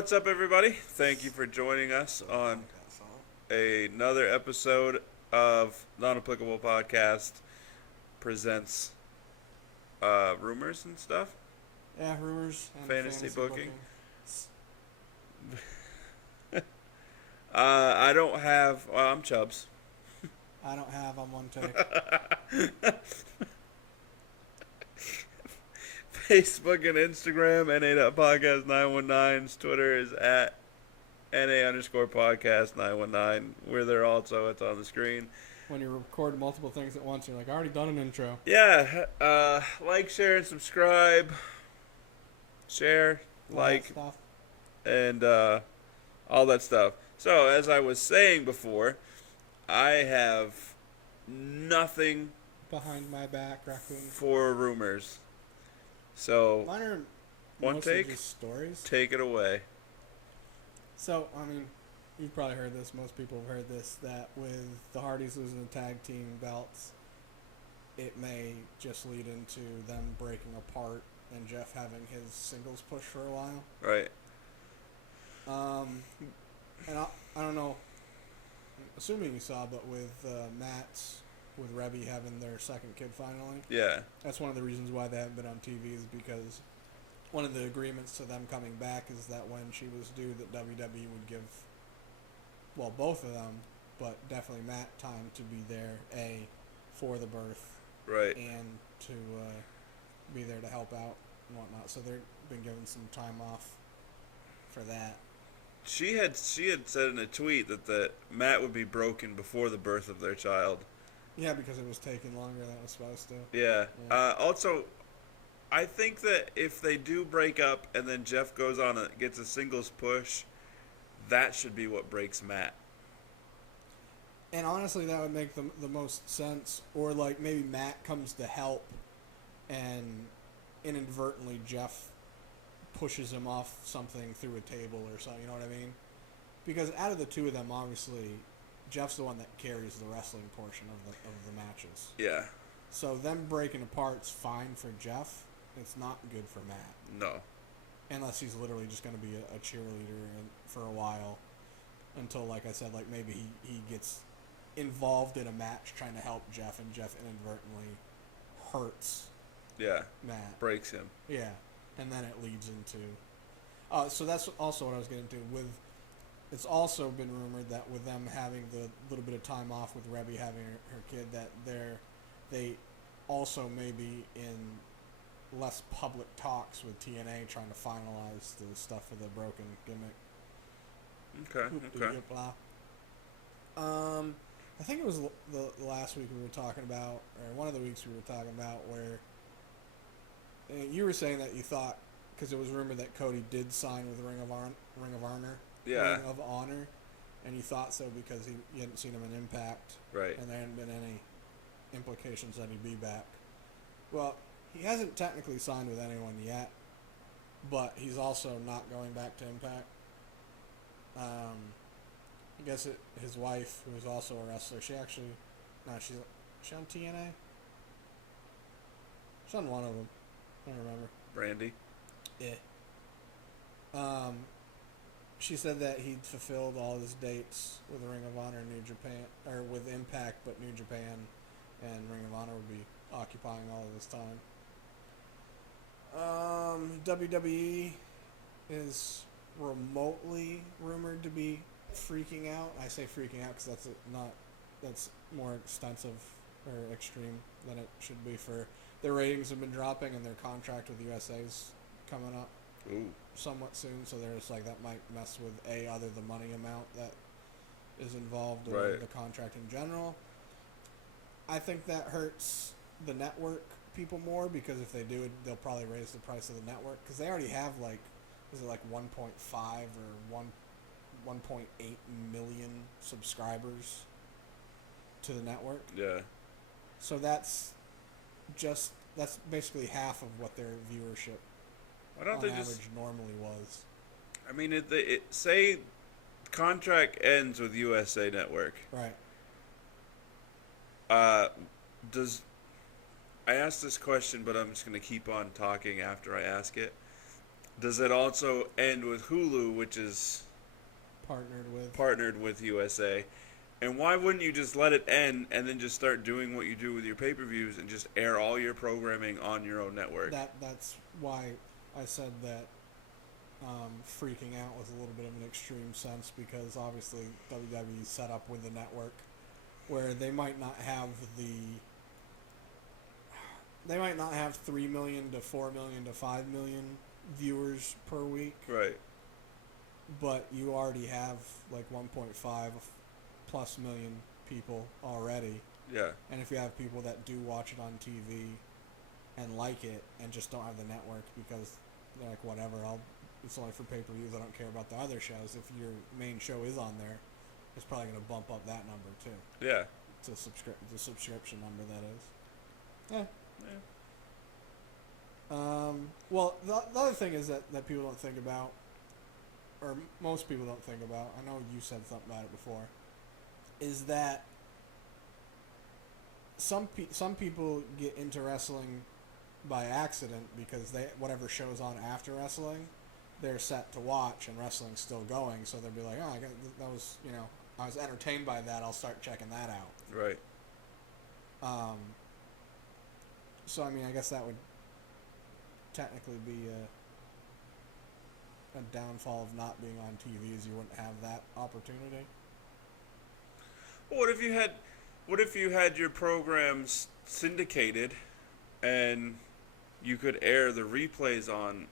What's up, everybody? Thank you for joining us on another episode of Non-Applicable Podcast presents rumors and stuff. Yeah, rumors and Fantasy fantasy booking. booking. I don't have. I'm Chubbs. I don't have on one take. Facebook and Instagram, NA.podcast919. Twitter is at NA_podcast 919. We're there also. It's on the screen. When you record multiple things at once, you're like, I already done an intro. Yeah. Like, share, and subscribe. Share, like, Stuff. and all that stuff. So, as I was saying before, I have nothing Behind my back, raccoon. for rumors. So, Mine are one mostly take? just stories. Take it away. So, I mean, you've probably heard this. Most people have heard this. That with the Hardys losing the tag team belts, it may just lead into them breaking apart and Jeff having his singles push for a while. Right. And I don't know, assuming you saw, but with with Rebby having their second kid finally, Yeah. that's one of the reasons why they haven't been on TV is because one of the agreements to them coming back is that when she was due that WWE would give, well, both of them, but definitely Matt time to be there, for the birth, Right. and to be there to help out and whatnot. So they've been given some time off for that. She had said in a tweet that Matt would be broken before the birth of their child. Yeah, because it was taking longer than it was supposed to. Yeah. Yeah. Also, I think that if they do break up and then Jeff goes on and gets a singles push, that should be what breaks Matt. And honestly, that would make the most sense. Or, like, maybe Matt comes to help and inadvertently Jeff pushes him off something through a table or something, you know what I mean? Because out of the two of them, obviously, Jeff's the one that carries the wrestling portion of the matches. Yeah. So them breaking apart's fine for Jeff. It's not good for Matt. No. Unless he's literally just going to be a cheerleader for a while. Until, like I said, like maybe he gets involved in a match trying to help Jeff, and Jeff inadvertently hurts Yeah. Matt. Breaks him. Yeah. And then it leads into... so that's also what I was getting to. It's also been rumored that with them having the little bit of time off with Rebby having her kid, that they also may be in less public talks with TNA trying to finalize the stuff for the broken gimmick. Okay. I think it was the last week we were talking about, or one of the weeks we were talking about, where you were saying that you thought, because it was rumored that Cody did sign with Ring of Honor. Yeah. Ring of Honor, and you thought so because you hadn't seen him in Impact, Right. and there hadn't been any implications that he'd be back. Well, he hasn't technically signed with anyone yet, but he's also not going back to Impact. I guess his wife, who is also a wrestler, she's on TNA? She's on one of them. I don't remember. Brandy. Yeah. She said that he'd fulfilled all his dates with Ring of Honor, New Japan, or with Impact, but New Japan and Ring of Honor would be occupying all of his time. WWE is remotely rumored to be freaking out. I say freaking out because that's more extensive or extreme than it should be. For their ratings have been dropping, and their contract with USA's coming up. Ooh. Somewhat soon, so there's like that might mess with other the money amount that is involved in Right. the contract in general. I think that hurts the network people more, because if they do it, they'll probably raise the price of the network, because they already have is it 1.5 or 1.8 million subscribers to the network. Yeah. So that's basically half of what their viewership Why don't on they average just? normally was. I mean, it say contract ends with USA Network. Right. Does I asked this question, but I'm just gonna keep on talking after I ask it. Does it also end with Hulu, which is partnered with USA? And why wouldn't you just let it end and then just start doing what you do with your pay-per-views and just air all your programming on your own network? That's why I said that freaking out was a little bit of an extreme sense, because obviously WWE's set up with the network where they might not have 3 million to 4 million to 5 million viewers per week. Right. But you already have like 1.5 plus million people already. Yeah. And if you have people that do watch it on TV and like it and just don't have the network because they're like, whatever, it's only for pay-per-views, I don't care about the other shows. If your main show is on there, it's probably going to bump up that number too. Yeah. The subscription number, that is. Yeah. Well, the other thing is that people don't think about, or most people don't think about, I know you said something about it before, is that some people get into wrestling by accident because whatever show's on after wrestling, they're set to watch and wrestling's still going, so they'll be like, oh, that was, I was entertained by that, I'll start checking that out. Right. So, I mean, I guess that would technically be a downfall of not being on TV, is you wouldn't have that opportunity. Well, what if you had your programs syndicated and you could air the replays on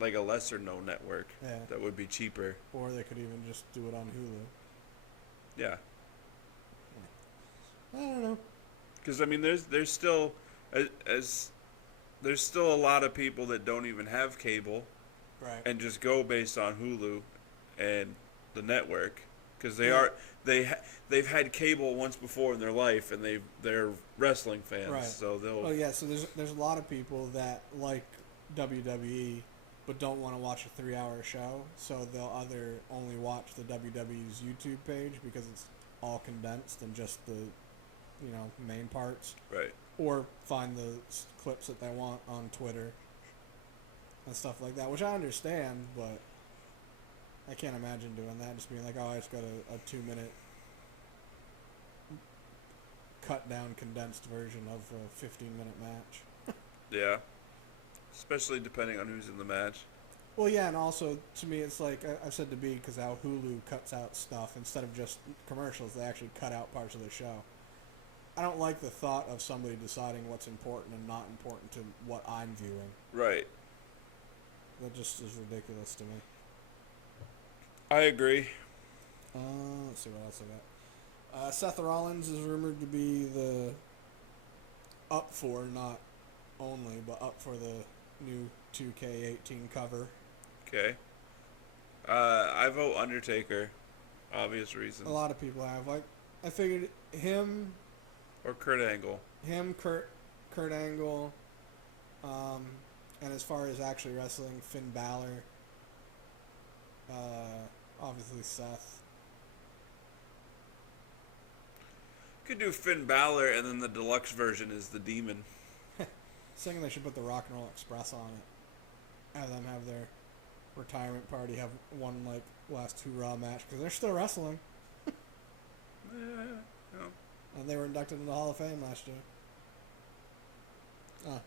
like a lesser known network that would be cheaper? Or they could even just do it on Hulu. Yeah. I don't know. Because I mean, there's still there's still a lot of people that don't even have cable, right? And just go based on Hulu and the network, because they've had cable once before in their life, and they're wrestling fans, right? So they'll. Oh yeah, so there's a lot of people that like WWE, but don't want to watch a 3-hour show, so they'll either only watch the WWE's YouTube page because it's all condensed and just the main parts, right? Or find the clips that they want on Twitter and stuff like that, which I understand, but I can't imagine doing that, just being like, oh, I just got a 2-minute cut down condensed version of a 15-minute match. Yeah, especially depending on who's in the match. Well, yeah, and also to me, it's like I've said to B, because how Hulu cuts out stuff instead of just commercials, they actually cut out parts of the show. I don't like the thought of somebody deciding what's important and not important to what I'm viewing. Right. That just is ridiculous to me. I agree. Let's see what else I got. Seth Rollins is rumored to be up for, not only, but up for the new 2K18 cover. Okay. I vote Undertaker. Obvious reasons. A lot of people have. I figured him... Or Kurt Angle. Kurt Angle, and as far as actually wrestling, Finn Balor, obviously Seth. Could do Finn Balor, and then the deluxe version is the Demon. Thinking they should put the Rock and Roll Express on it. Have them have their retirement party, have one last 2 Raw match, because they're still wrestling. Yeah. And they were inducted into the Hall of Fame last year.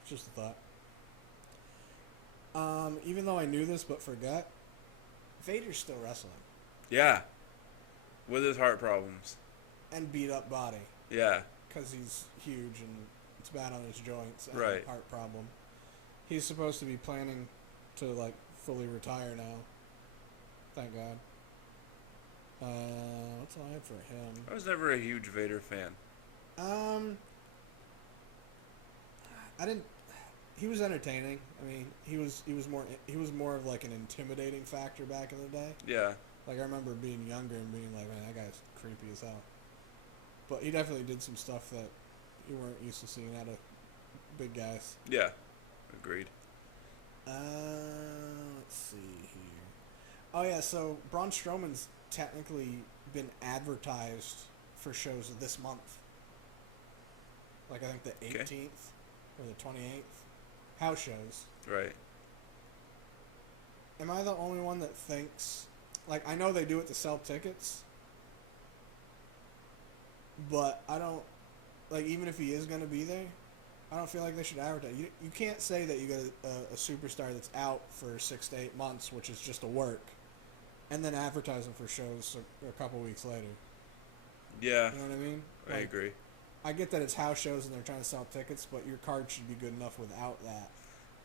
Just a thought. Even though I knew this but forgot, Vader's still wrestling. Yeah. With his heart problems. And beat up body. Yeah. Because he's huge and it's bad on his joints and right. Heart problem. He's supposed to be planning to fully retire now. Thank God. What's all I have for him? I was never a huge Vader fan. I didn't. He was entertaining. I mean, he was more of an intimidating factor back in the day. Yeah. I remember being younger and being like, man, that guy's creepy as hell. But he definitely did some stuff that you weren't used to seeing out of big guys. Yeah. Agreed. Let's see here. Oh yeah, so Braun Strowman's technically been advertised for shows this month. I think the 18th or the 28th. House shows. Right. am I the only one that thinks, like, I know they do it to sell tickets, but I don't, like, even if he is going to be there, I don't feel like they should advertise. You can't say that you got a superstar that's out for 6 to 8 months, which is just a work, and then advertise them for shows a couple weeks later. Yeah. You know what I mean? I agree. I get that it's house shows and they're trying to sell tickets, but your card should be good enough without that.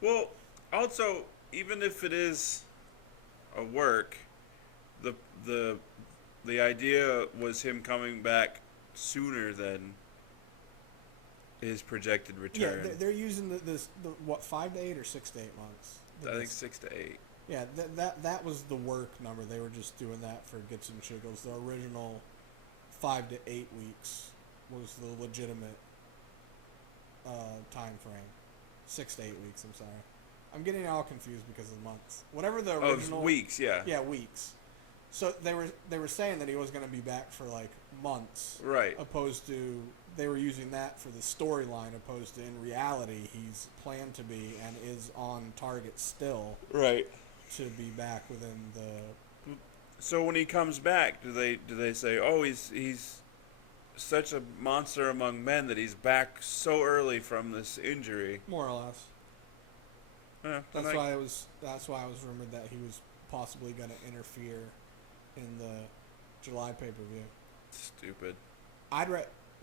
Well, also, even if it is a work, the idea was him coming back sooner than his projected return. Yeah, they're using the 5 to 8 or 6 to 8 months. I think 6 to 8. Yeah, that was the work number. They were just doing that for Gits and Chiggles. The original 5 to 8 weeks was the legitimate time frame. 6 to 8 weeks. I'm sorry, I'm getting it all confused because of the months. Whatever the original weeks, yeah. Yeah, weeks. So they were saying that he was going to be back for like months, right? Opposed to they were using that for the storyline, opposed to in reality he's planned to be and is on target still, right, to be back within the. So when he comes back, do they say, oh, he's such a monster among men that he's back so early from this injury? More or less. Yeah, That's why it was rumored that he was possibly going to interfere in the July pay-per-view. Stupid.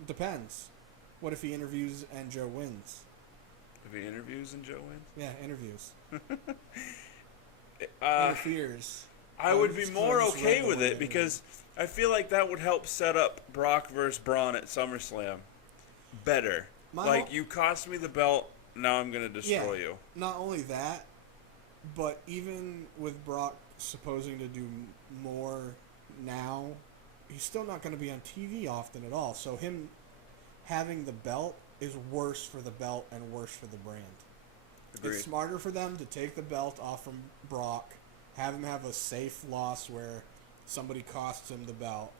Depends. What if he interviews and Joe wins? If he interviews and Joe wins? Yeah, interviews. Interferes. I would be more okay with it because I feel like that would help set up Brock versus Braun at SummerSlam better. You cost me the belt, now I'm going to destroy you. Not only that, but even with Brock supposing to do more now, he's still not going to be on TV often at all. So him having the belt is worse for the belt and worse for the brand. Agreed. It's smarter for them to take the belt off from Brock, have him have a safe loss where somebody costs him the belt,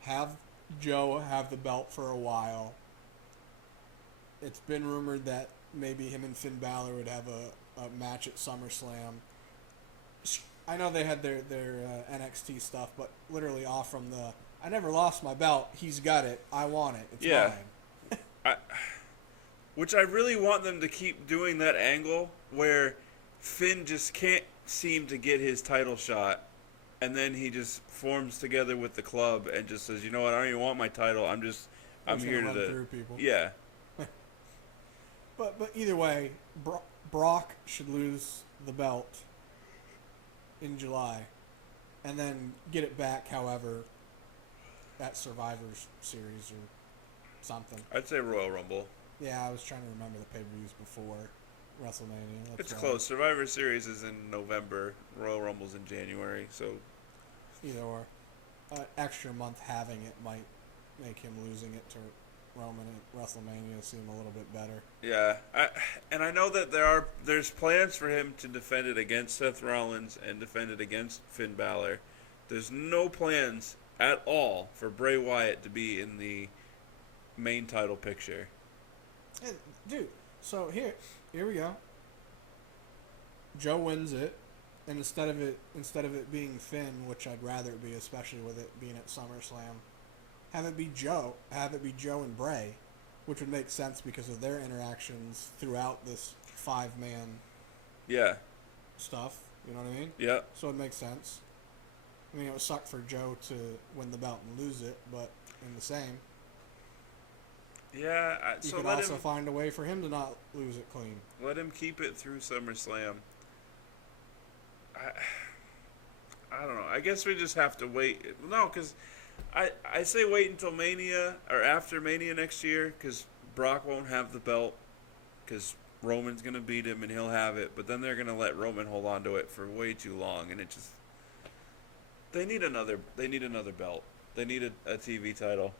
have Joe have the belt for a while. It's been rumored that maybe him and Finn Balor would have a match at SummerSlam. I know they had their NXT stuff, but literally off from the, I never lost my belt, he's got it, I want it, it's mine. Which I really want them to keep doing that angle where Finn just can't seem to get his title shot, and then he just forms together with the club and just says, you know what, I don't even want my title, I'm here to run through people. Yeah. But either way, Brock should lose the belt in July, and then get it back, however, at Survivor's Series or something. I'd say Royal Rumble. Yeah, I was trying to remember the pay-per-views before WrestleMania. It's close. Survivor Series is in November. Royal Rumble's in January, so... Either or. Extra month having it might make him losing it to Roman at WrestleMania seem a little bit better. Yeah, I know that there's plans for him to defend it against Seth Rollins and defend it against Finn Balor. There's no plans at all for Bray Wyatt to be in the main title picture. And, dude, so here we go. Joe wins it, and instead of it being Finn, which I'd rather it be, especially with it being at SummerSlam, have it be Joe and Bray, which would make sense because of their interactions throughout this 5-man stuff. You know what I mean? Yeah. So it makes sense. I mean, it would suck for Joe to win the belt and lose it, but in the same. Yeah. You could also find a way for him to not lose it clean. Let him keep it through SummerSlam. I don't know. I guess we just have to wait. No, because I say wait until Mania or after Mania next year because Brock won't have the belt because Roman's going to beat him and he'll have it. But then they're going to let Roman hold on to it for way too long. And it just... They need another belt. They need a TV title.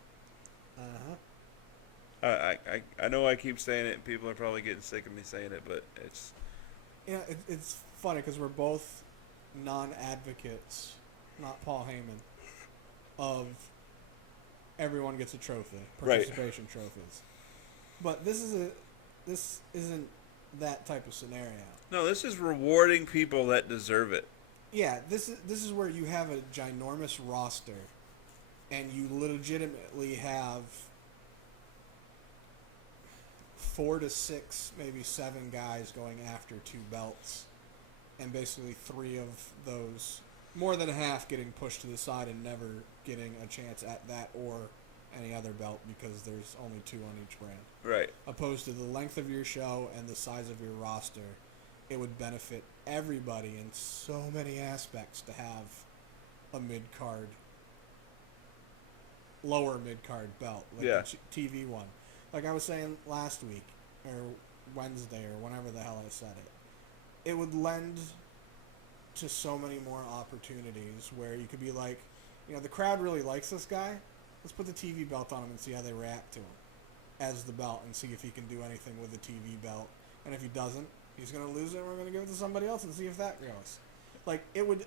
Uh-huh. I know I keep saying it and people are probably getting sick of me saying it, but it's... Yeah, it's funny because we're both non-advocates, not Paul Heyman, of everyone gets a trophy, participation trophies. But this isn't that type of scenario. No, this is rewarding people that deserve it. Yeah, this is where you have a ginormous roster, and you legitimately have 4 to 6, maybe 7 guys going after 2 belts, and basically 3 of those, more than half, getting pushed to the side and never getting a chance at that or any other belt because there's only 2 on each brand. Right. Opposed to the length of your show and the size of your roster, it would benefit everybody in so many aspects to have a mid-card, lower mid-card belt, like Yeah. the TV one. Like I was saying last week, or Wednesday, or whenever the hell I said it, it would lend to so many more opportunities where you could be like, the crowd really likes this guy. Let's put the TV belt on him and see how they react to him as the belt and see if he can do anything with the TV belt. And if he doesn't, he's going to lose it and we're going to give it to somebody else and see if that goes. Like, it would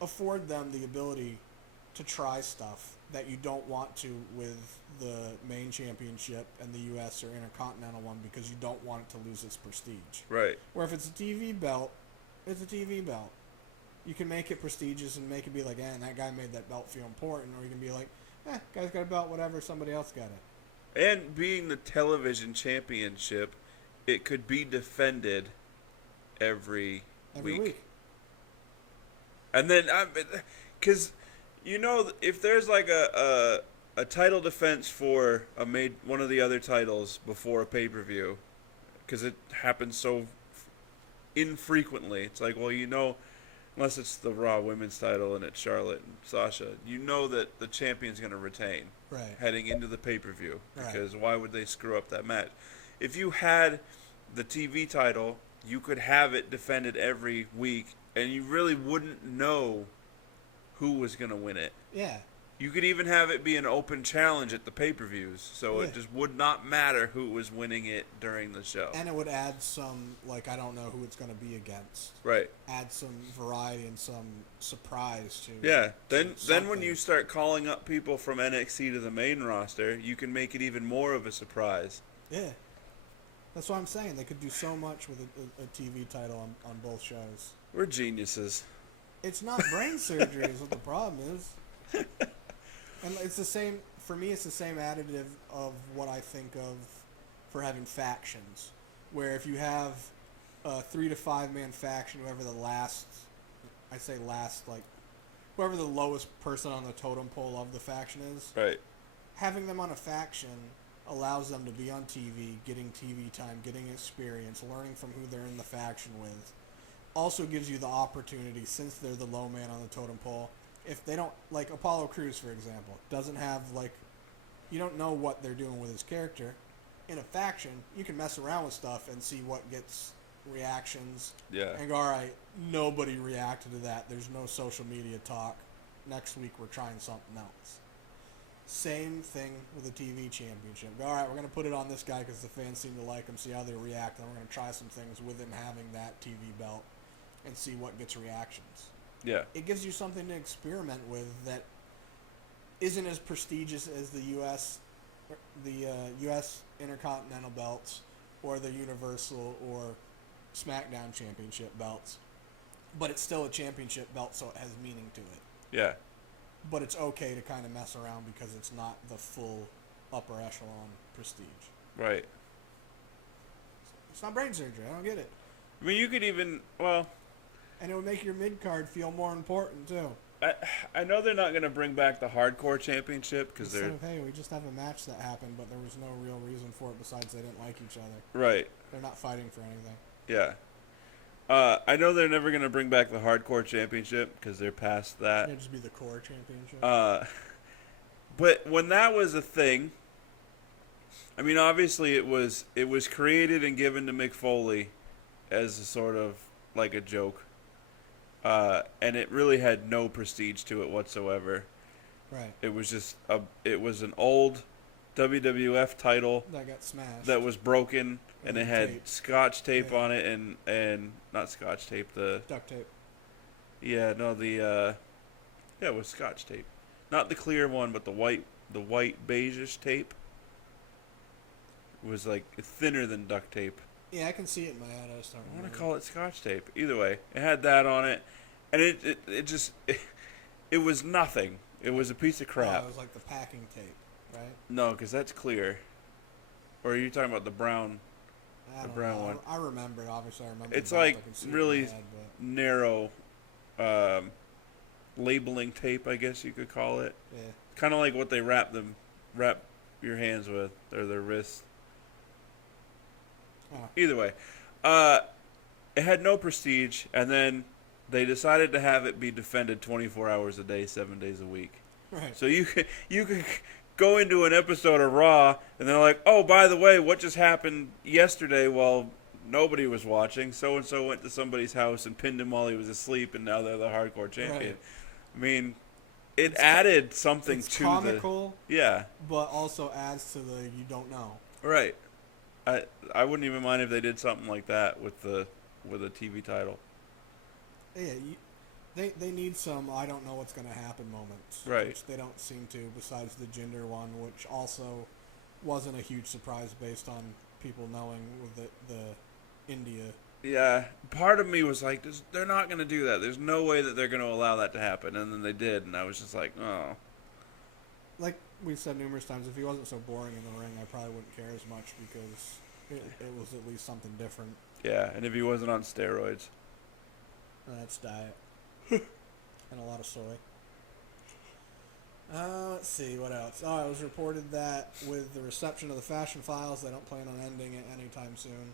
afford them the ability to try stuff that you don't want to with the main championship and the U.S. or Intercontinental one because you don't want it to lose its prestige. Right. Where if it's a TV belt, it's a TV belt. You can make it prestigious and make it be like, that guy made that belt feel important. Or you can be like, guy's got a belt, whatever, somebody else got it. And being the television championship, it could be defended every week. And then, because, if there's like a title defense for one of the other titles before a pay-per-view, because it happens so infrequently, it's like, well, unless it's the Raw Women's title and it's Charlotte and Sasha, that the champion's going to retain heading into the pay-per-view. Because why would they screw up that match? If you had the TV title, you could have it defended every week, and you really wouldn't know who was going to win it. Yeah. You could even have it be an open challenge at the pay-per-views, so it just would not matter who was winning it during the show. And it would add some, I don't know who it's going to be against. Right. Add some variety and some surprise to. Yeah. Then when you start calling up people from NXT to the main roster, you can make it even more of a surprise. Yeah. That's what I'm saying. They could do so much with a TV title on both shows. We're geniuses. It's not brain surgery is what the problem is. And it's the same, for me, it's the same additive of what I think of for having factions. Where if you have a 3 to 5 man faction, whoever the whoever the lowest person on the totem pole of the faction is. Right. Having them on a faction allows them to be on TV, getting TV time, getting experience, learning from who they're in the faction with. Also gives you the opportunity, since they're the low man on the totem pole, if they don't, like Apollo Crews, for example, doesn't have, you don't know what they're doing with his character. In a faction, you can mess around with stuff and see what gets reactions. Yeah. And go, all right, nobody reacted to that. There's no social media talk. Next week, we're trying something else. Same thing with the TV championship. All right, we're going to put it on this guy because the fans seem to like him, see how they react, and we're going to try some things with him having that TV belt and see what gets reactions. Yeah. It gives you something to experiment with that isn't as prestigious as the U.S. Intercontinental belts or the Universal or SmackDown Championship belts. But it's still a championship belt, so it has meaning to it. Yeah. But it's okay to kind of mess around because it's not the full upper echelon prestige. Right. It's not brain surgery. I don't get it. I mean, you could even, and it would make your mid-card feel more important, too. I know they're not going to bring back the hardcore championship because they're... hey, we just have a match that happened, but there was no real reason for it besides they didn't like each other. Right. They're not fighting for anything. Yeah. I know they're never going to bring back the hardcore championship because they're past that. It'd just be the core championship. But when that was a thing, I mean, obviously it was created and given to Mick Foley as a sort of like a joke. And it really had no prestige to it whatsoever. Right. It was just it was an old WWF title that got smashed. that was broken, and it had tape. Scotch tape on it, and not Scotch tape, the duct tape. Yeah, no, it was Scotch tape, not the clear one, but the white beigeish tape. It was like thinner than duct tape. Yeah, I can see it in my head. I want to call it Scotch tape. Either way, it had that on it, And it was nothing. It was a piece of crap. Oh, it was like the packing tape, right? No, because that's clear. Or are you talking about the brown? I The don't brown know. one. I remember it. Obviously, I remember. It's the belt. like I can see it in my really head, but narrow um, labeling tape, I guess you could call it. yeah. Kind of like what they wrap your hands with or their wrists. Oh. Either way, it had no prestige, and then they decided to have it be defended 24 hours a day, 7 days a week. Right. So you could go into an episode of Raw, and they're like, oh, by the way, what just happened yesterday while nobody was watching? So-and-so went to somebody's house and pinned him while he was asleep, and now they're the hardcore champion. Right. I mean, it added something It's to comical, yeah, but also adds to the you don't know. right. I wouldn't even mind if they did something like that with a TV title. Yeah, they need some I don't know what's going to happen moments. Right. Which they don't seem to, besides the Jinder one, which also wasn't a huge surprise based on people knowing with the India. Yeah, part of me was like, they're not going to do that. There's no way that they're going to allow that to happen. And then they did, and I was just like, oh. Like we've said numerous times, if he wasn't so boring in the ring, I probably wouldn't care as much because it was at least something different. Yeah, and if he wasn't on steroids. That's diet. And a lot of soy. Let's see, what else? Oh, it was reported that with the reception of the Fashion Files, they don't plan on ending it anytime soon.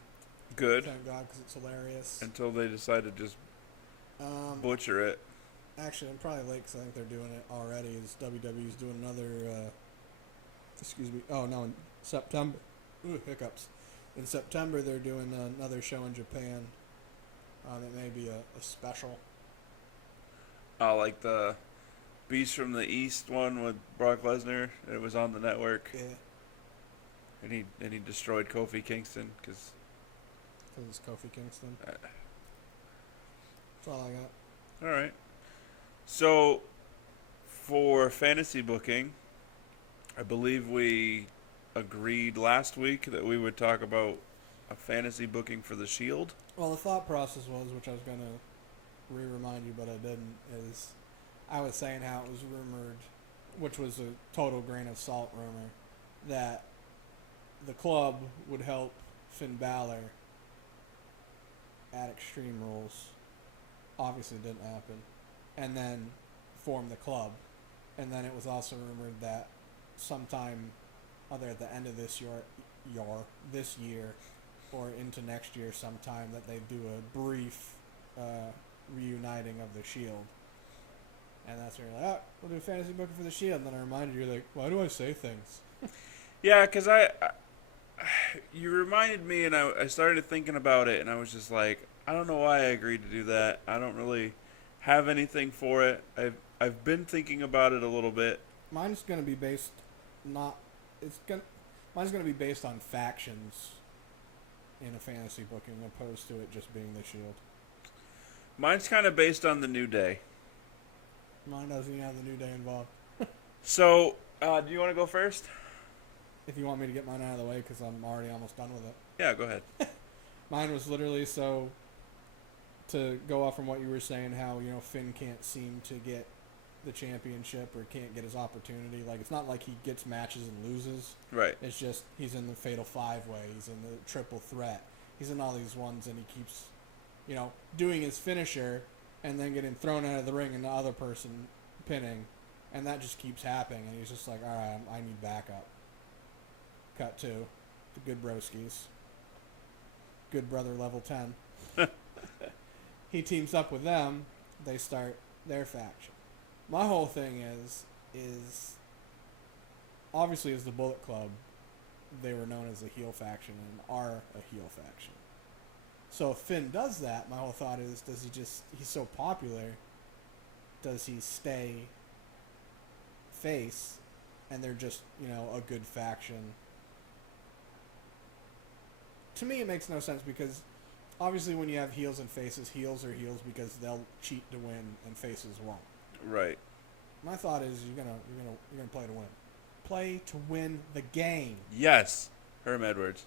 Good. Thank God, because it's hilarious. Until they decide to just butcher it. Actually, I'm probably late because I think they're doing it already. Is WWE's doing another, excuse me, oh no, in September. Ooh, hiccups. In September, they're doing another show in Japan. It may be a special. Oh, like the Beast from the East one with Brock Lesnar. It was on the network. Yeah. And he destroyed Kofi Kingston because It's Kofi Kingston. That's all I got. all right. So, for fantasy booking, I believe we agreed last week that we would talk about a fantasy booking for the Shield. Well, the thought process was, which I was going to remind you, but I didn't, is I was saying how it was rumored, which was a total grain of salt rumor, that the club would help Finn Balor at Extreme Rules. Obviously didn't happen. And then form the club. And then it was also rumored that sometime either at the end of this year or into next year sometime that they do a brief reuniting of the Shield. And that's where you're like, oh, we'll do fantasy booking for the Shield. And then I reminded you, like, why do I say things? Yeah, because you reminded me, and I started thinking about it, and I was just like, I don't know why I agreed to do that. I don't really have anything for it. I've been thinking about it a little bit. Mine's going to be based mine's going to be based on factions in a fantasy booking opposed to it just being the Shield. Mine's kind of based on the New Day. Mine doesn't even have the New Day involved. So, do you want to go first? If you want me to get mine out of the way, because I'm already almost done with it. Yeah, go ahead. Mine was literally so, to go off from what you were saying, how, Finn can't seem to get the championship or can't get his opportunity. Like, it's not like he gets matches and loses. Right. It's just he's in the Fatal 5-Way. He's in the Triple Threat. He's in all these ones, and he keeps, doing his finisher and then getting thrown out of the ring and the other person pinning. And that just keeps happening. And he's just like, all right, I need backup. Cut to the Good Broskies. Good Brother level 10. He teams up with them. They start their faction. My whole thing is obviously as the Bullet Club, they were known as a heel faction and are a heel faction. So if Finn does that, my whole thought is, he's so popular, does he stay face and they're just, a good faction? To me, it makes no sense because obviously when you have heels and faces, heels are heels because they'll cheat to win and faces won't. Right. My thought is you're gonna play to win. Play to win the game. Yes, Herm Edwards.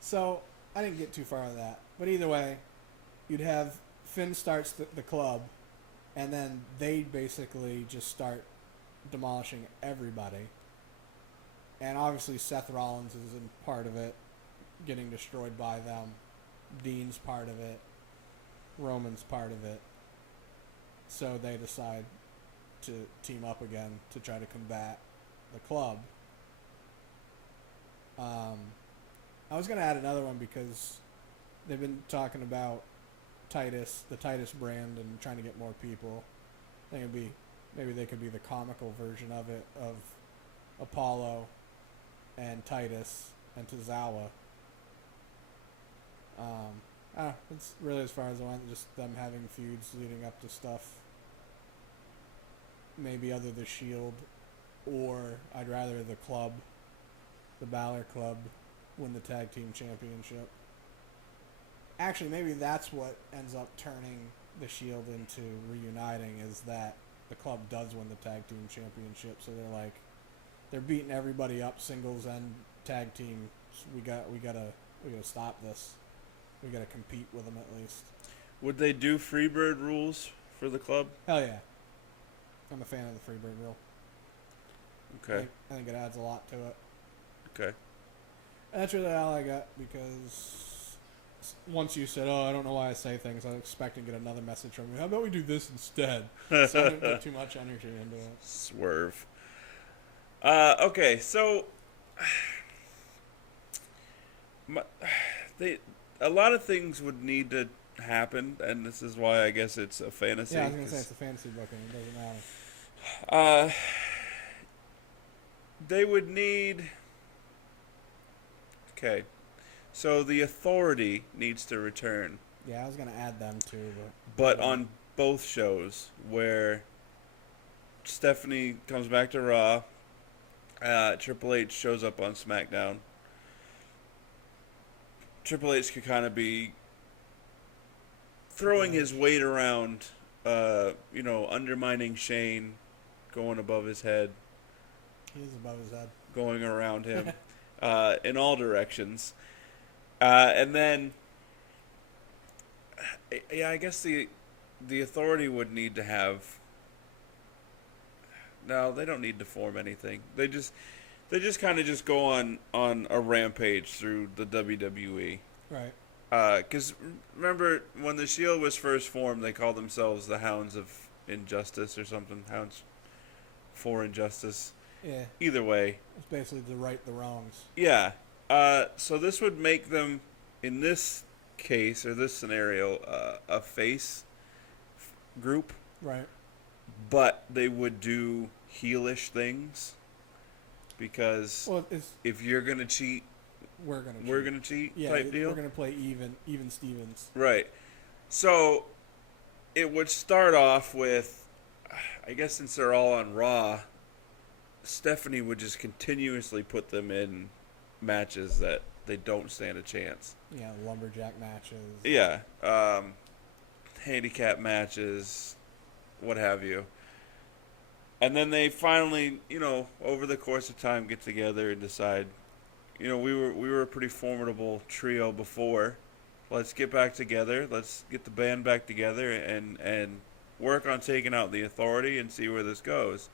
So I didn't get too far on that, but either way, you'd have Finn starts the club, and then they basically just start demolishing everybody. And obviously Seth Rollins is in part of it, getting destroyed by them. Dean's part of it. Roman's part of it. So they decide to team up again to try to combat the club. I was going to add another one because they've been talking about Titus, the Titus brand, and trying to get more people. I think maybe they could be the comical version of it, of Apollo and Titus and Tozawa. It's really as far as I went, just them having feuds leading up to stuff. Maybe other the Shield, or I'd rather the club, the Balor Club, win the tag team championship. Actually, maybe that's what ends up turning the Shield into reuniting, is that the club does win the tag team championship. So they're beating everybody up, singles and tag team. So we gotta stop this. We gotta compete with them at least. Would they do Freebird rules for the club? Hell yeah. I'm a fan of the Freebird rule. Okay. I think it adds a lot to it. Okay. And that's really all I got, because once you said, I don't know why I say things, I was expecting to get another message from you. How about we do this instead? So I didn't put too much energy into it. Swerve. Okay, so a lot of things would need to happen, and this is why I guess it's a fantasy. Yeah, I was going to say it's a fantasy booking. It doesn't matter. They would need... Okay. So the Authority needs to return. Yeah, I was going to add them too. But on both shows, where Stephanie comes back to Raw, Triple H shows up on SmackDown. Triple H could kind of be throwing his weight around, undermining Shane, going above his head. He is above his head. Going around him in all directions. And then, I guess the Authority would need to have... No, they don't need to form anything. They just kind of just go on a rampage through the WWE. Right. Because remember, when the Shield was first formed, they called themselves the Hounds of Injustice or something. Hounds for Injustice. Yeah. Either way. It's basically to right the wrongs. Yeah. So this would make them, in this case, or this scenario, a face group. Right. But they would do heelish things. Because if you're going to cheat, we're going to cheat type deal. We're going to play even Stevens. Right. So it would start off with, I guess since they're all on Raw, Stephanie would just continuously put them in matches that they don't stand a chance. Yeah, lumberjack matches. Yeah. Handicap matches, what have you. And then they finally, over the course of time get together and decide, we were a pretty formidable trio before. Let's get back together. Let's get the band back together and work on taking out the Authority and see where this goes.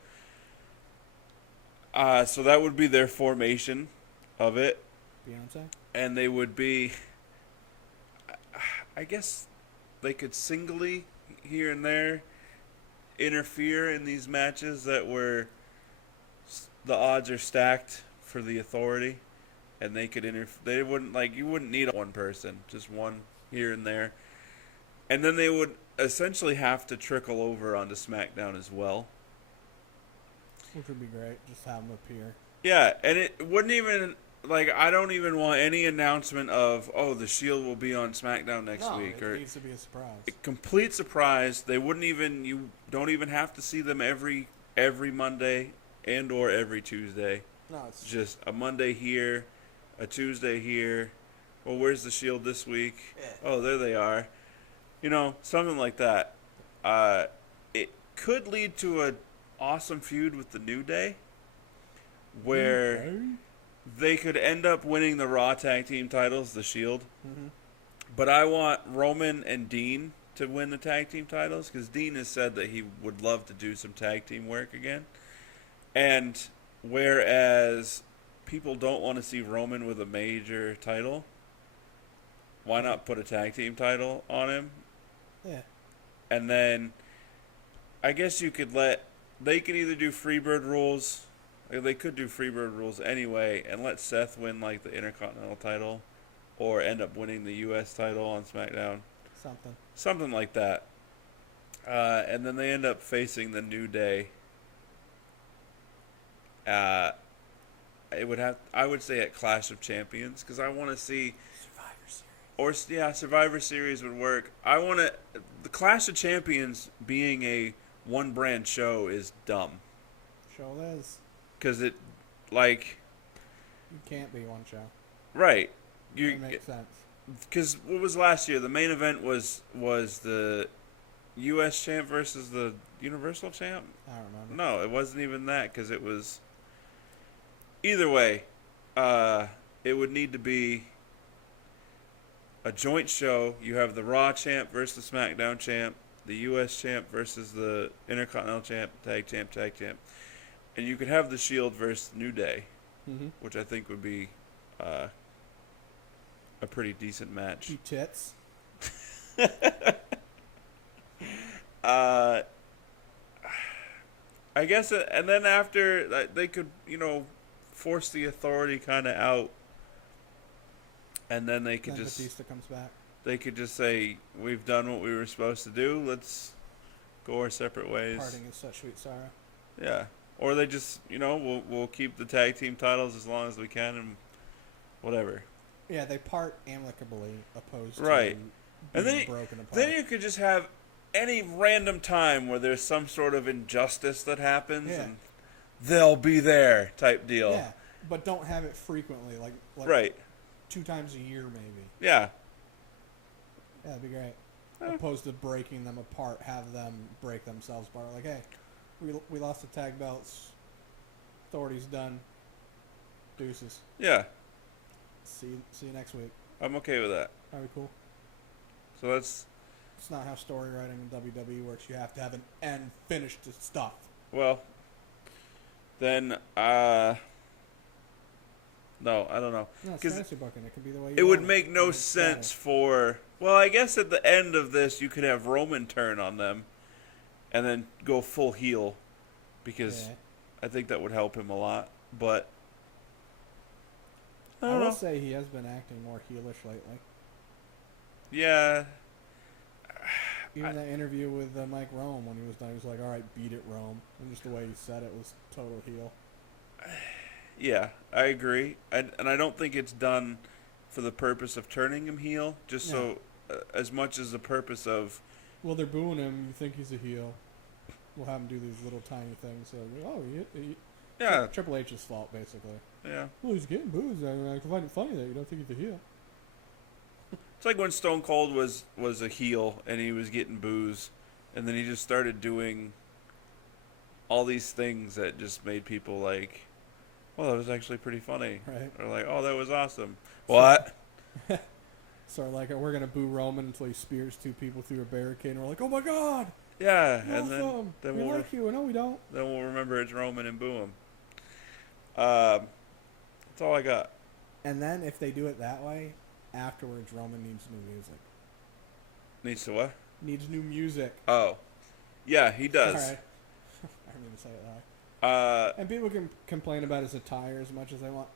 So that would be their formation of it. Beyonce? And they would be, I guess they could singly here and there interfere in these matches that were the odds are stacked for the Authority, and they could they wouldn't, you wouldn't need one person, just one here and there, and then they would essentially have to trickle over onto SmackDown as well, which would be great. Just have them appear. Yeah, and it wouldn't even I don't even want any announcement of the Shield will be on SmackDown next week. It needs to be a surprise. A complete surprise. They wouldn't even. You don't even have to see them every Monday and or every Tuesday. No, it's just a Monday here, a Tuesday here. Well, where's the Shield this week? Yeah. Oh, there they are. Something like that. It could lead to an awesome feud with the New Day, where they could end up winning the Raw Tag Team titles, the Shield. Mm-hmm. But I want Roman and Dean to win the tag team titles, because Dean has said that he would love to do some tag team work again. And whereas people don't want to see Roman with a major title, why not put a tag team title on him? Yeah. And then I guess they could either do Freebird rules, or they could do Freebird rules anyway and let Seth win like the Intercontinental title, or end up winning the US title on SmackDown. Something like that. And then they end up facing the New Day. I would say at Clash of Champions, because I want to see Survivor Series would work. The Clash of Champions being a one brand show is dumb. Show is. Because it, you can't be one show. Right. That makes sense. Because what was last year? The main event was the U.S. champ versus the Universal champ? I don't remember. No, it wasn't even that, because it was... Either way, it would need to be a joint show. You have the Raw champ versus the SmackDown champ, the U.S. champ versus the Intercontinental champ, tag champ. And you could have the Shield versus New Day, which I think would be a pretty decent match. You tits. I guess, and then after, they could, force the Authority kind of out, and then they could Batista comes back. They could just say, we've done what we were supposed to do, let's go our separate ways. Parting is such sweet sorrow. Yeah. Or they just, we'll keep the tag team titles as long as we can, and whatever. Yeah, they part amicably, opposed right. to being and broken apart. Then you could just have any random time where there's some sort of injustice that happens, and they'll be there type deal. Yeah, but don't have it frequently, like right. 2 times a year maybe. Yeah. Yeah, that'd be great. Opposed to breaking them apart, have them break themselves apart. Like, hey, we lost the tag belts. Authority's done. Deuces. Yeah. See you next week. I'm okay with that. That'd be cool. So that's... It's not how story writing in WWE works. You have to have an end finish to stuff. Well, then, no, I don't know. No, it's fantasy booking. It could be the way you it would want make no sense for... Well, I guess at the end of this, you could have Roman turn on them and then go full heel, because I think that would help him a lot. But I will say he has been acting more heelish lately. Yeah. Even that interview with Mike Rome, when he was done, he was like, all right, beat it, Rome. And just the way he said it was total heel. Yeah, I agree. And I don't think it's done for the purpose of turning him heel, just so as much as the purpose of... Well, they're booing him. You think he's a heel. We'll have him do these little tiny things. So, yeah. Triple H's fault, basically. Yeah. Well, he's getting boos. I find it funny that you don't think he's a heel. It's like when Stone Cold was a heel and he was getting boos, and then he just started doing all these things that just made people like, well, that was actually pretty funny. Right. Or like, oh, that was awesome. What? So like, we're going to boo Roman until he spears 2 people through a barricade, and we're like, oh my God! Yeah, and then we like you. No, we don't. Then we'll remember it's Roman and boo him. That's all I got. And then if they do it that way, afterwards Roman needs new music. Needs to what? Needs new music. Oh. Yeah, he does. All right. I didn't even say it that way. And people can complain about his attire as much as they want.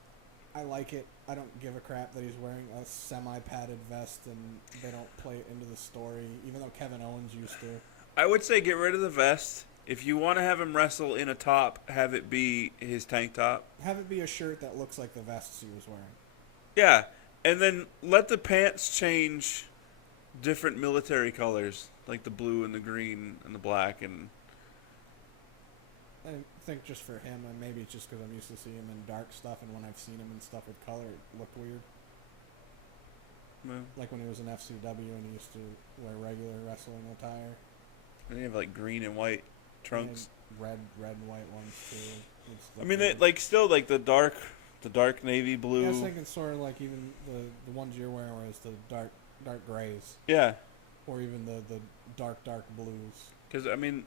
I like it. I don't give a crap that he's wearing a semi-padded vest and they don't play it into the story, even though Kevin Owens used to. I would say get rid of the vest. If you want to have him wrestle in a top, have it be his tank top. Have it be a shirt that looks like the vests he was wearing. Yeah, and then let the pants change different military colors, like the blue and the green and the black. And I think just for him, and maybe it's just because I'm used to seeing him in dark stuff, and when I've seen him in stuff with color, it looked weird. Yeah. Like when he was in FCW and he used to wear regular wrestling attire. And they have like green and white trunks. Red and white ones too. I mean, they, like still like the dark navy blue. Yeah, I was thinking sort of like even the ones you're wearing, where it's the dark grays. Yeah. or even the dark blues. Because I mean,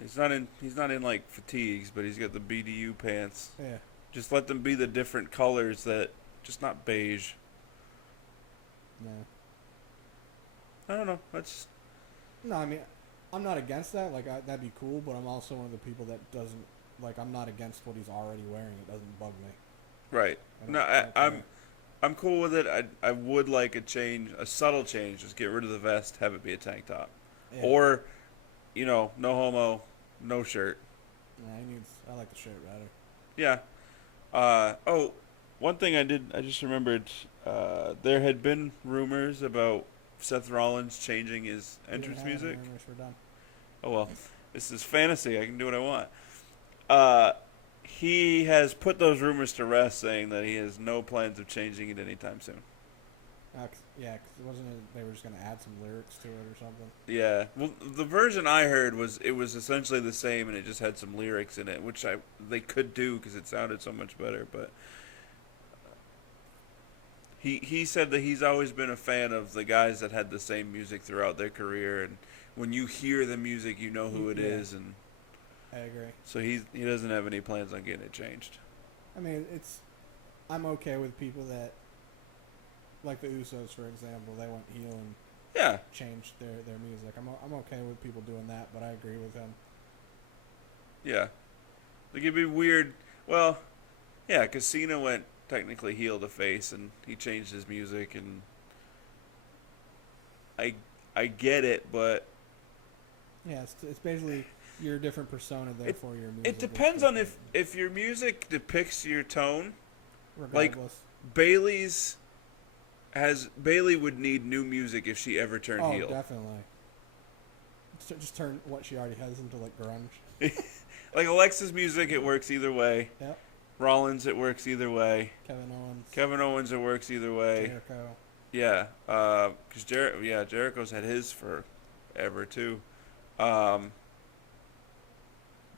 he's not in like fatigues, but he's got the BDU pants. Yeah. Just let them be the different colors that, just not beige. No. I don't know. That's No, I mean, I'm not against that. Like, that'd be cool, but I'm also one of the people that doesn't, like, I'm not against what he's already wearing. It doesn't bug me. right. I'm cool with it. I would like a change, a subtle change. Just get rid of the vest, have it be a tank top, Yeah. or, no homo, no shirt. Yeah, I like the shirt better. Yeah. One thing I just remembered. There had been rumors about Seth Rollins changing his entrance music. Rumors were done. Oh well, this is fantasy. I can do what I want. He has put those rumors to rest, saying that he has no plans of changing it anytime soon. Because they were just going to add some lyrics to it or something? Yeah. Well, the version I heard was essentially the same, and it just had some lyrics in it, which they could do because it sounded so much better. But he said that he's always been a fan of the guys that had the same music throughout their career, and when you hear the music, you know who it is, and I agree. so he doesn't have any plans on getting it changed. I mean, I'm okay with people that, like the Usos, for example, they went heel and Yeah. changed their music. I'm okay with people doing that, but I agree with him. Yeah. Like, it'd be weird. Well, yeah, because Cena went technically heel to face, and he changed his music, and I get it, but Yeah, it's basically you're a different persona, therefore your music. it depends on if your music depicts your tone. Regardless. Bailey would need new music if she ever turned heel. Oh, definitely. Just turn what she already has into like grunge. Like Alexa's music, it works either way. Yep. Rollins, it works either way. Kevin Owens, it works either way. Jericho. Yeah, because Jericho's had his forever too.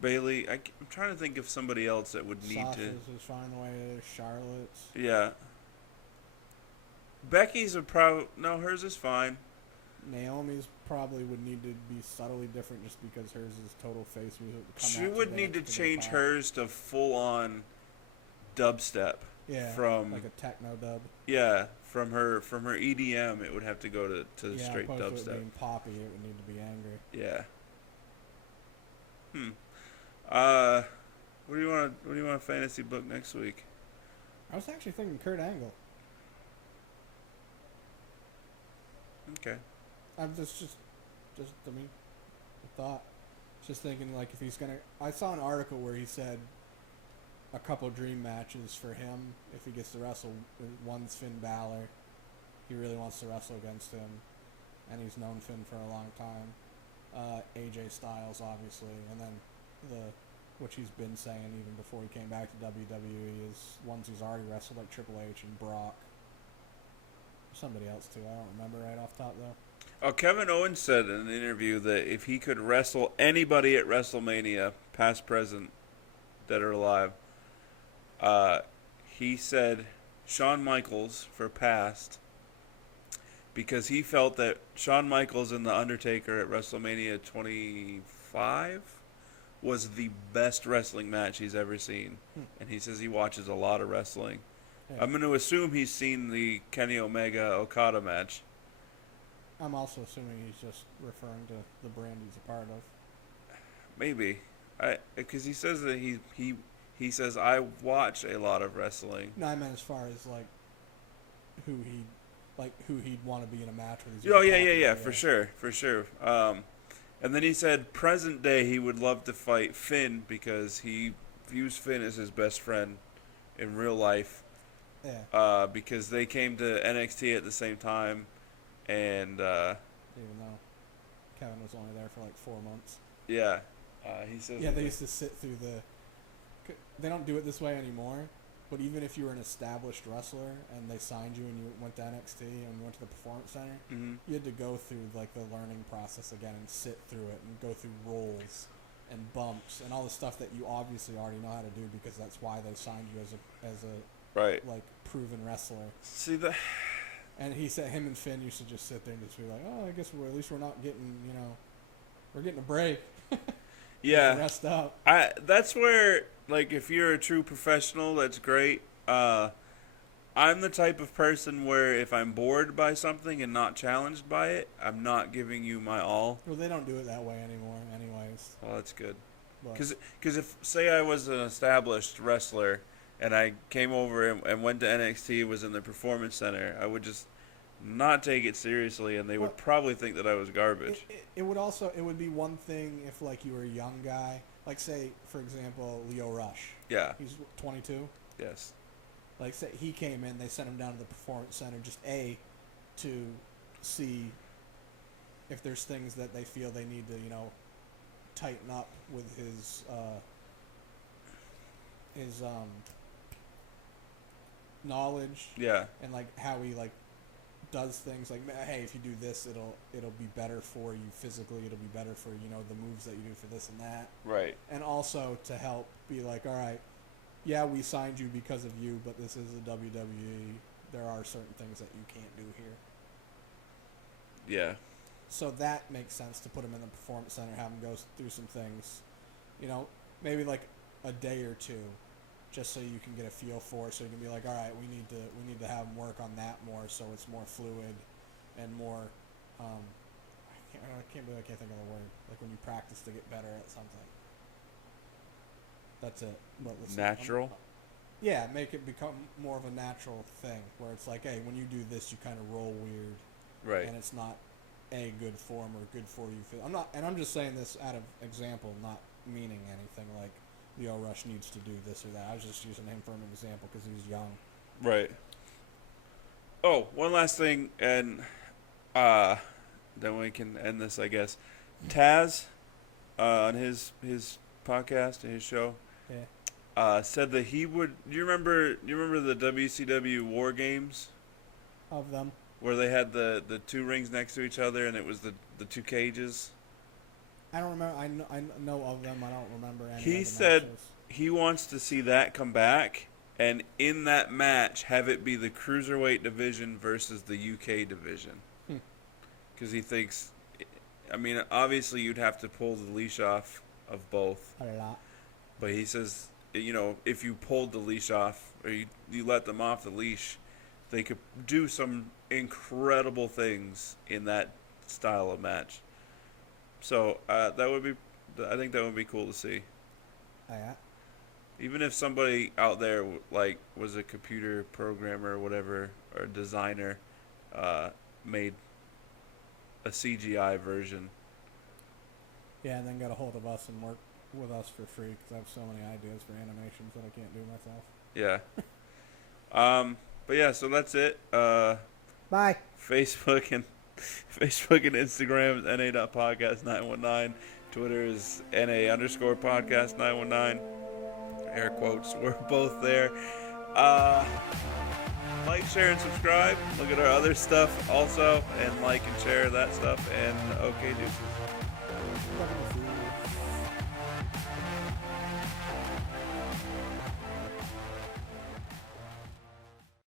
Bailey, I'm trying to think of somebody else that would need Sasha's is fine the way it is. Charlotte's. Yeah. Becky's hers is fine. Naomi's probably would need to be subtly different just because hers is total face music. She would need to change hers to full on dubstep. Yeah, from like a techno dub. Yeah, from her EDM, it would have to go to straight opposed dubstep. To it being poppy, it would need to be angry. Yeah. What do you want to fantasy book next week? I was actually thinking Kurt Angle. Okay. I'm just I mean, a thought. Just thinking like if he's gonna. I saw an article where he said a couple dream matches for him if he gets to wrestle. One's Finn Balor. He really wants to wrestle against him, and he's known Finn for a long time. AJ Styles, obviously, and then which he's been saying even before he came back to WWE is ones he's already wrestled like Triple H and Brock. Somebody else too. I don't remember right off the top though. Oh, Kevin Owens said in an interview that if he could wrestle anybody at WrestleMania, past, present, dead or alive, he said Shawn Michaels for past, because he felt that Shawn Michaels and The Undertaker at WrestleMania 25 was the best wrestling match he's ever seen. And he says he watches a lot of wrestling. Yeah. I'm going to assume he's seen the Kenny Omega-Okada match. I'm also assuming he's just referring to the brand he's a part of. Maybe. Because he says that he says, I watch a lot of wrestling. No, I meant as far as, like, who he'd want to be in a match with. Oh, yeah, for sure. And then he said present day he would love to fight Finn because he views Finn as his best friend in real life. Yeah. Because they came to NXT at the same time, and even though Kevin was only there for like 4 months. Yeah. He says. Yeah, they used to sit through the. They don't do it this way anymore, but even if you were an established wrestler and they signed you and you went to NXT and you went to the Performance Center, you had to go through like the learning process again and sit through it and go through rolls and bumps and all the stuff that you obviously already know how to do because that's why they signed you as a right, like proven wrestler. See, And he said him and Finn used to just sit there and just be like, oh, I guess at least we're not getting, we're getting a break. Yeah. Rest up. That's where, like, if you're a true professional, that's great. I'm the type of person where if I'm bored by something and not challenged by it, I'm not giving you my all. Well, they don't do it that way anymore anyways. Well, that's good. But Because if, say I was an established wrestler and I came over and went to NXT, was in the Performance Center, I would just not take it seriously, and they would probably think that I was garbage. it would be one thing if, like, you were a young guy. Like, say, for example, Leo Rush. Yeah. He's 22. Yes. Like, say he came in, they sent him down to the Performance Center just to see if there's things that they feel they need to, tighten up with his knowledge. Yeah. And, like, how he, like, does things. Like, hey, if you do this, it'll be better for you physically. It'll be better for, the moves that you do for this and that. Right. And also to help be like, all right, yeah, we signed you because of you, but this is the WWE. There are certain things that you can't do here. Yeah. So that makes sense to put him in the Performance Center, have him go through some things, maybe like a day or two, just so you can get a feel for it. So you can be like, all right, we need to have him work on that more, so it's more fluid and more. I can't think of the word. Like when you practice to get better at something. That's it. But Natural? Yeah, make it become more of a natural thing where it's like, hey, when you do this, you kind of roll weird. Right. And it's not a good form or good for you. I'm just saying this out of example, not meaning anything like Leo Rush needs to do this or that. I was just using him for an example because he's young. Right. Oh, one last thing, and then we can end this, I guess. Taz, on his podcast and his show, said that he would. You remember the WCW War Games? Of them. Where they had the two rings next to each other, and it was the two cages. I don't remember. I know of them. I don't remember any. He of the said matches. he wants to see that come back, and in that match, have it be the Cruiserweight division versus the UK division. Because he thinks, obviously you'd have to pull the leash off of both. A lot. But he says, if you pulled the leash off, or you let them off the leash, they could do some incredible things in that style of match. So I think that would be cool to see. Yeah. Even if somebody out there was a computer programmer or whatever, or designer, made a CGI version. Yeah, and then got a hold of us and work with us for free because I have so many ideas for animations that I can't do myself. Yeah. But yeah, so that's it. Bye. Facebook and Instagram is na.podcast919. Twitter is na_podcast919. Air quotes. We're both there. Like, share, and subscribe. Look at our other stuff also, and like and share that stuff. And okay, deuces.